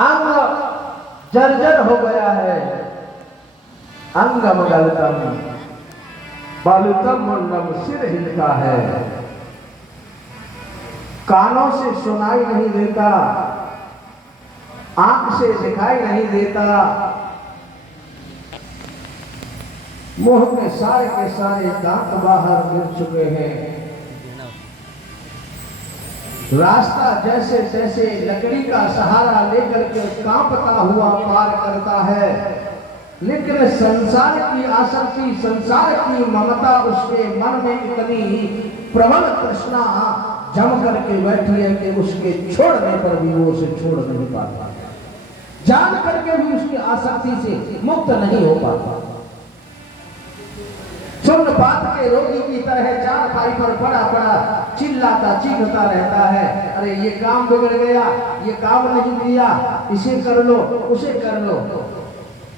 अंग जर्जर हो गया है, अंगम गलतम बलतम नम सिर हिलता है, कानों से सुनाई नहीं देता, आंख से दिखाई नहीं देता, मुंह के सारे दांत बाहर गिर चुके हैं, रास्ता जैसे जैसे लकड़ी का सहारा लेकर के कांपता हुआ पार करता है, लेकिन संसार की आसक्ति, संसार की ममता उसके मन में इतनी प्रबल तृष्णा जम करके बैठी है कि उसके छोड़ने पर भी वो उसे छोड़ नहीं पाता, जान करके भी उसकी आसक्ति से मुक्त नहीं हो पाता। सुर्णपात के रोगी की तरह चारपाई पर पड़ा पड़ा चिल्लाता चीखता रहता है, अरे ये काम बिगड़ गया, ये काम नहीं दिया, इसे कर लो, उसे कर लो,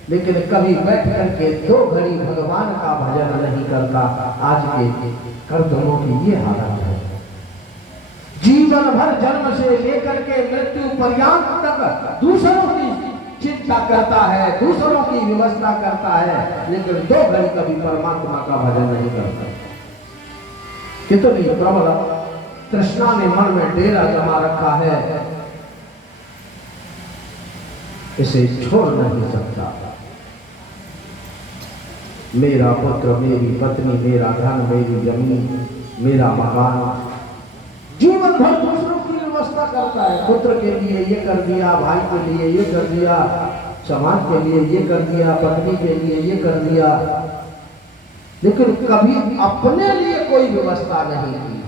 लेकिन कभी बैठ करके 2 घड़ी भगवान का भजन नहीं करता। आज के कर्दमों की ये हालत है। जीवन भर जन्म से लेकर के मृत्यु पर्यंत तक दूसरों की चिंता करता है, दूसरों की व्यवस्था करता है, लेकिन 2 घड़ी कभी परमात्मा का भजन नहीं करता। कितनी प्रबल तृष्णा ने मन में डेरा जमा रखा है, इसे छोड़ नहीं सकता। मेरा पुत्र, मेरी पत्नी, मेरा धन, मेरी जमीन, मेरा मकान, जीवन भर दूसरों की व्यवस्था करता है। पुत्र के लिए ये कर दिया, भाई के लिए ये कर दिया, समाज के लिए ये कर दिया, पत्नी के लिए ये कर दिया, लेकिन कभी अपने लिए कोई व्यवस्था नहीं की।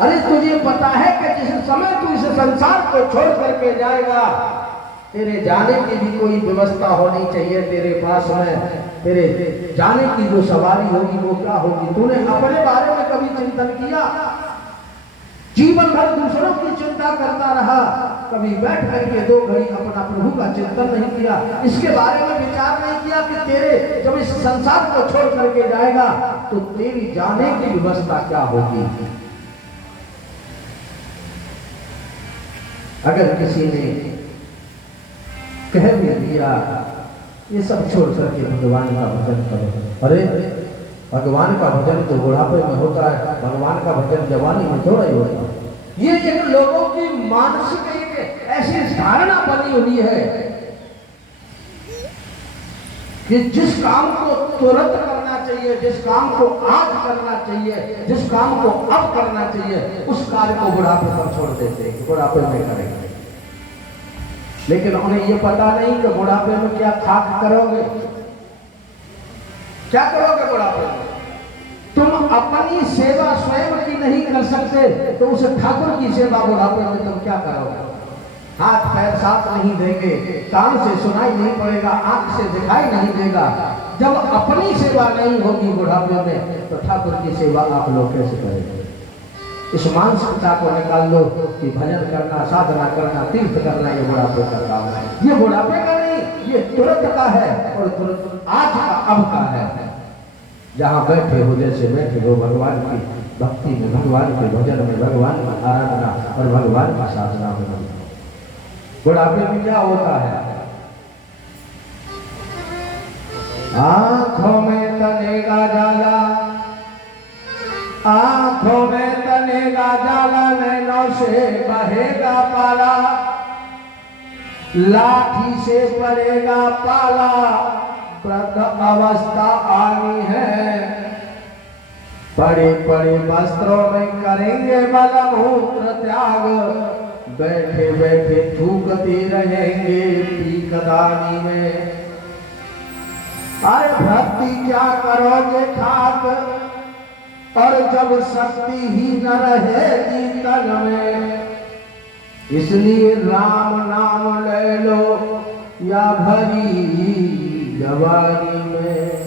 अरे तुझे पता है कि जिस समय तू इस संसार को छोड़ करके जाएगा, तेरे जाने की भी कोई व्यवस्था होनी चाहिए तेरे पास में। तेरे जाने की जो सवारी होगी वो क्या होगी? तूने अपने बारे में कभी चिंतन किया? जीवन भर दूसरों की चिंता करता रहा, कभी बैठ करके 2 घड़ी अपना प्रभु का चिंतन नहीं किया। इसके बारे में विचार नहीं किया कि तेरे जब इस संसार को छोड़ करके जाएगा तो तेरी जाने की व्यवस्था क्या होगी। अगर किसी ने कह भी दिया ये सब छोड़ करके भगवान का भजन करो, अरे भगवान का भजन तो बुढ़ापे में होता है, भगवान का भजन जवानी में थोड़ा ही होता है। ये एक लोगों की मानसिक एक ऐसी धारणा बनी हुई है कि जिस काम को तुरंत करना चाहिए, जिस काम को आज करना चाहिए, जिस काम को अब करना चाहिए, उस कार्य को बुढ़ापे पर छोड़ देते हैं, बुढ़ापे में करेंगे। लेकिन उन्हें ये पता नहीं कि बुढ़ापे में क्या खाक करोगे, क्या करोगे बुढ़ापे में। तुम अपनी सेवा स्वयं की नहीं कर सकते तो उस ठाकुर की सेवा बुढ़ापे में तुम क्या करोगे? हाथ पैर साथ नहीं देंगे, कान से सुनाई नहीं पड़ेगा, आंख से दिखाई नहीं देगा। जब अपनी सेवा नहीं होगी बुढ़ापे में तो ठाकुर की सेवा आप लोग कैसे करेंगे? इस मानसिकता को निकाल लो कि भजन करना, साधना करना, तीर्थ करना ये बुढ़ापे का काम है। ये बुढ़ापे का नहीं, ये तुरंत का है और तुरंत आज का, अब का है। जहाँ बैठे हो, जैसे बैठे हो, भगवान की भक्ति में, भगवान के भजन में, भगवान की आराधना और भगवान की साधना में। बुढ़ापे में क्या होता है? आंखों में तनेगा जाला, आंखों में तनेगा जाला, नैनों से बहेगा पाला, लाठी से पड़ेगा पाला, वृद्ध अवस्था आनी है, बड़े बड़े वस्त्रों में करेंगे मलमूत्र त्याग, बैठे बैठे थूकते रहेंगे पीकदानी में। अरे भक्ति क्या करोगे खाक, और जब शक्ति ही न रहेगी तन में, इसलिए राम नाम ले लो या भरी जवानी में।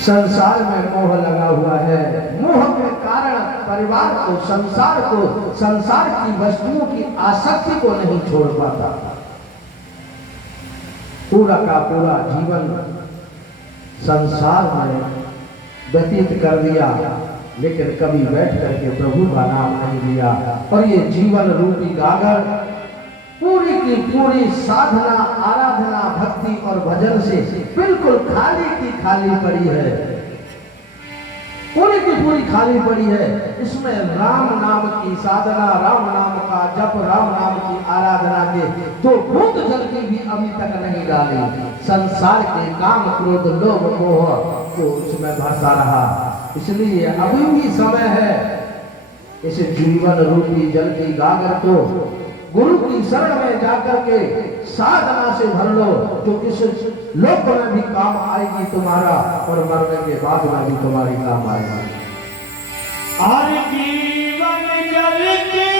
संसार में मोह लगा हुआ है, मोह के कारण परिवार को, संसार को, संसार की वस्तुओं की आसक्ति को नहीं छोड़ पाता। पूरा का पूरा जीवन संसार में व्यतीत कर दिया, लेकिन कभी बैठ करके प्रभु का नाम नहीं लिया। और ये जीवन रूपी गागर पूरी की पूरी साधना, आराधना, भक्ति और भजन से बिल्कुल खाली की खाली पड़ी है, पूरी की पूरी खाली पड़ी है। इसमें राम नाम की साधना, राम नाम का जप, राम नाम की आराधना के दो बूंद जल की भी अभी तक नहीं डाली। संसार के काम, क्रोध, लोभ, मोह को उसमें भरता रहा। इसलिए अभी भी समय है इस जीवन रूपी जल की गागर को गुरु की शरण में जाकर के साधना से भर लो, तो इस लोक में भी काम आएगी तुम्हारा और मरने के बाद में भी तुम्हारी काम आएगी। और जीवन जल के